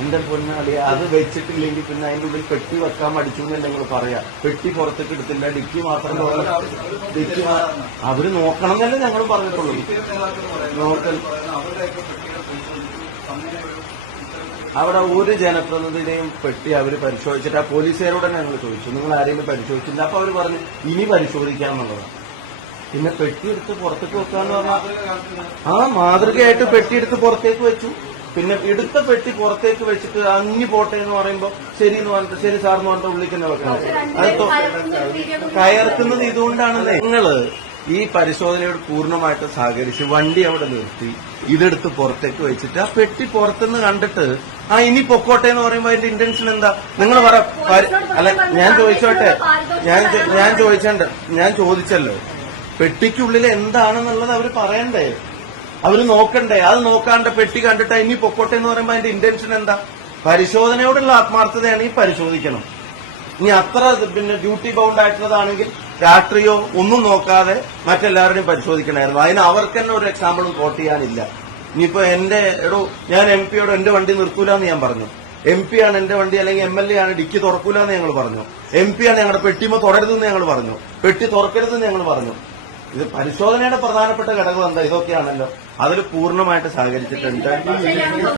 എന്റെ പൊന്നാളി അത് വെച്ചിട്ടില്ലെങ്കിൽ പിന്നെ അതിന്റെ ഉള്ളിൽ പെട്ടി വെക്കാൻ മടിച്ചു എന്ന് നിങ്ങൾ പറയാ. പെട്ടി പുറത്തേക്ക് എടുത്തില്ല, ഡിക്കി മാത്രം ഡിക്കി അവര് നോക്കണം എന്നല്ലേ ഞങ്ങൾ പറഞ്ഞിട്ടുള്ളൂ. നോക്കൽ അവിടെ ഒരു ജനപ്രതിനിധിയുടെയും പെട്ടി അവര് പരിശോധിച്ചിട്ട് ആ പോലീസുകാരോട് തന്നെ ഞങ്ങൾ ചോദിച്ചു, നിങ്ങൾ ആരെങ്കിലും പരിശോധിച്ചില്ല? അപ്പൊ അവര് പറഞ്ഞു ഇനി പരിശോധിക്കാന്നുള്ളതാണ്. പിന്നെ പെട്ടിയെടുത്ത് പുറത്തേക്ക് വെക്കാന്ന് പറഞ്ഞാൽ മാതൃകയായിട്ട് പെട്ടിയെടുത്ത് പുറത്തേക്ക് വെച്ചു. പിന്നെ എടുത്ത പെട്ടി പുറത്തേക്ക് വെച്ചിട്ട് അങ്ങി പോട്ടെ എന്ന് പറയുമ്പോ ശരി എന്ന് പറഞ്ഞിട്ട് ശരി സാറെന്ന് പറഞ്ഞിട്ട് ഉള്ളിൽ തന്നെ വെക്കണം. അത് കയർക്കുന്നത് ഇതുകൊണ്ടാണ്. നിങ്ങള് ഈ പരിശോധനയോട് പൂർണ്ണമായിട്ട് സഹകരിച്ച് വണ്ടി അവിടെ നിർത്തി ഇതെടുത്ത് പുറത്തേക്ക് വെച്ചിട്ട് ആ പെട്ടി പുറത്തുനിന്ന് കണ്ടിട്ട് ഇനി പൊക്കോട്ടെ എന്ന് പറയുമ്പോ അതിന്റെ ഇന്റൻഷൻ എന്താ? നിങ്ങൾ അല്ല ഞാൻ ചോദിച്ചോട്ടെ, ഞാൻ ചോദിച്ചല്ലോ, പെട്ടിക്കുള്ളിൽ എന്താണെന്നുള്ളത് അവര് പറയണ്ടേ, അവര് നോക്കണ്ടേ? അത് നോക്കാണ്ട് പെട്ടി കണ്ടിട്ട് ഇനി പൊക്കോട്ടെ എന്ന് പറയുമ്പോ അതിന്റെ ഇന്റൻഷൻ എന്താ? പരിശോധനയോടുള്ള ആത്മാർത്ഥതയാണ് ഈ പരിശോധിക്കണം. ഇനി അത്ര പിന്നെ ഡ്യൂട്ടി ബൗണ്ട് ആയിട്ടുള്ളതാണെങ്കിൽ രാത്രിയോ ഒന്നും നോക്കാതെ മറ്റെല്ലാവരുടെയും പരിശോധിക്കണമായിരുന്നു. അതിന് അവർക്ക് തന്നെ ഒരു എക്സാമ്പിളും കോട്ട് ചെയ്യാനില്ല. ഇനിയിപ്പോ ഞാൻ MP യോട് എന്റെ വണ്ടി നിർത്തൂലെന്ന് ഞാൻ പറഞ്ഞു. MP ആണ് എന്റെ വണ്ടി അല്ലെങ്കിൽ MLA ആണ് ഡിക്കി തുറക്കൂലെന്ന് ഞങ്ങൾ പറഞ്ഞു. MP ആണ് ഞങ്ങളുടെ പെട്ടിമ തുടരുതെന്ന് ഞങ്ങൾ പറഞ്ഞു. പെട്ടി തുറക്കരുതെന്ന് ഞങ്ങൾ പറഞ്ഞു. ഇത് പരിശോധനയുടെ പ്രധാനപ്പെട്ട ഘടകം എന്താ? ഇതൊക്കെയാണല്ലോ. അതിൽ പൂർണ്ണമായിട്ട് സഹകരിച്ചിട്ടുണ്ട്.